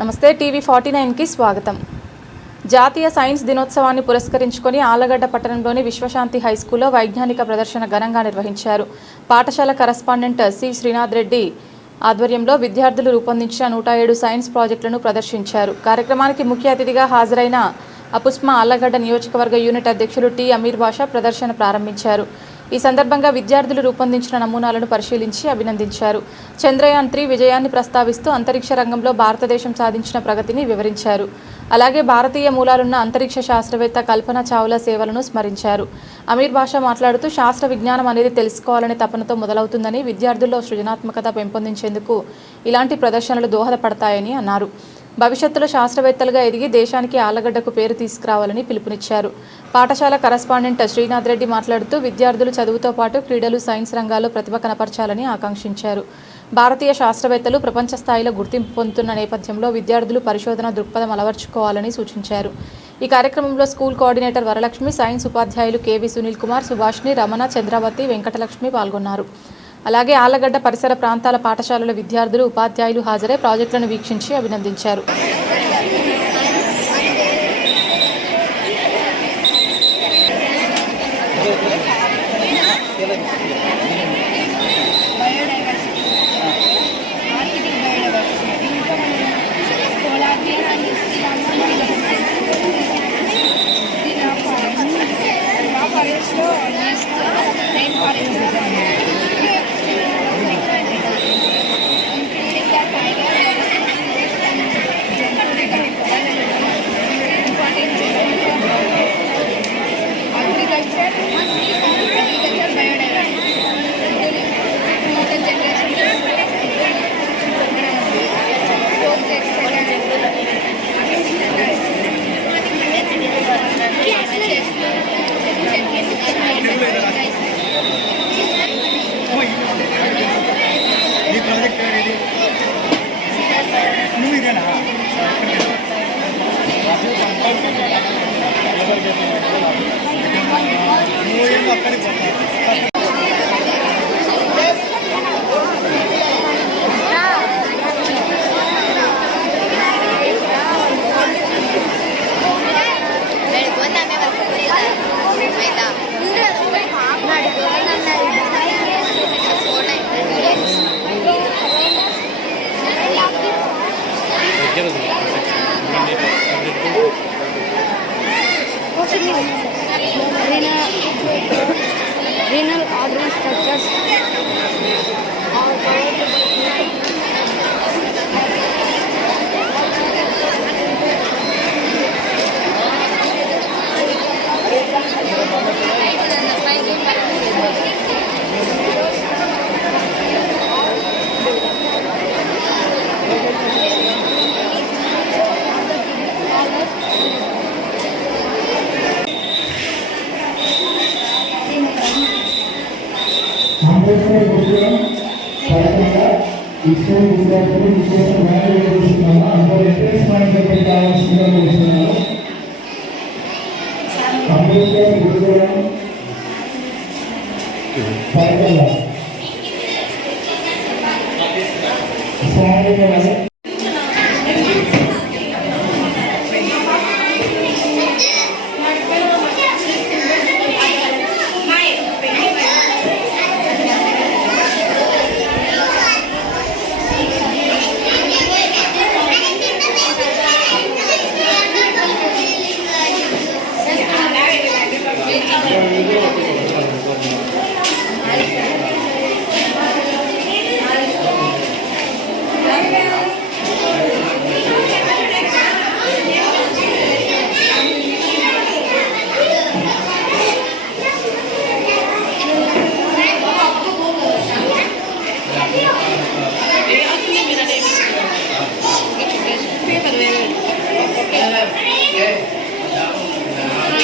నమస్తే టీవీ 49కి స్వాగతం. జాతీయ సైన్స్ దినోత్సవాన్ని పురస్కరించుకొని ఆళ్లగడ్డ పట్టణంలోని విశ్వశాంతి హైస్కూల్లో వైజ్ఞానిక ప్రదర్శన ఘనంగా నిర్వహించారు. పాఠశాల కరస్పాండెంట్ సి శ్రీనాథ్ రెడ్డి ఆధ్వర్యంలో విద్యార్థులు రూపొందించిన 107 సైన్స్ ప్రాజెక్టులను ప్రదర్శించారు. కార్యక్రమానికి ముఖ్య అతిథిగా హాజరైన అపుస్మా ఆళ్లగడ్డ నియోజకవర్గ యూనిట్ అధ్యక్షులు టి అమీర్ బాషా ప్రదర్శన ప్రారంభించారు. ఈ సందర్భంగా విద్యార్థులు రూపొందించిన నమూనాలను పరిశీలించి అభినందించారు. చంద్రయాన్ 3 విజయాన్ని ప్రస్తావిస్తూ అంతరిక్ష రంగంలో భారతదేశం సాధించిన ప్రగతిని వివరించారు. అలాగే భారతీయ మూలాలున్న అంతరిక్ష శాస్త్రవేత్త కల్పన చావ్లా సేవలను స్మరించారు. అమీర్ బాషా మాట్లాడుతూ శాస్త్ర విజ్ఞానం అనేది తెలుసుకోవాలనే తపనతో మొదలవుతుందని, విద్యార్థుల్లో సృజనాత్మకత పెంపొందించేందుకు ఇలాంటి ప్రదర్శనలు దోహదపడతాయని అన్నారు. భవిష్యత్తులో శాస్త్రవేత్తలుగా ఎదిగి దేశానికి ఆళ్లగడ్డకు పేరు తీసుకురావాలని పిలుపునిచ్చారు. పాఠశాల కరస్పాండెంట్ శ్రీనాథ్ రెడ్డి మాట్లాడుతూ విద్యార్థులు చదువుతో పాటు క్రీడలు, సైన్స్ రంగాల్లో ప్రతిభ కనపరచాలని ఆకాంక్షించారు. భారతీయ శాస్త్రవేత్తలు ప్రపంచ స్థాయిలో గుర్తింపు పొందుతున్న నేపథ్యంలో విద్యార్థులు పరిశోధన దృక్పథం అలవర్చుకోవాలని సూచించారు. ఈ కార్యక్రమంలో స్కూల్ కోఆర్డినేటర్ వరలక్ష్మి, సైన్స్ ఉపాధ్యాయులు కేవి సునీల్ కుమార్, సుభాష్ని, రమణ, చంద్రావతి, వెంకటలక్ష్మి పాల్గొన్నారు. అలాగే ఆళ్లగడ్డ పరిసర ప్రాంతాల పాఠశాలల విద్యార్థులు, ఉపాధ్యాయులు హాజరై ప్రాజెక్టులను వీక్షించి అభినందించారు. Renal artery structures. విద్యార్థులు విద్యార్థులు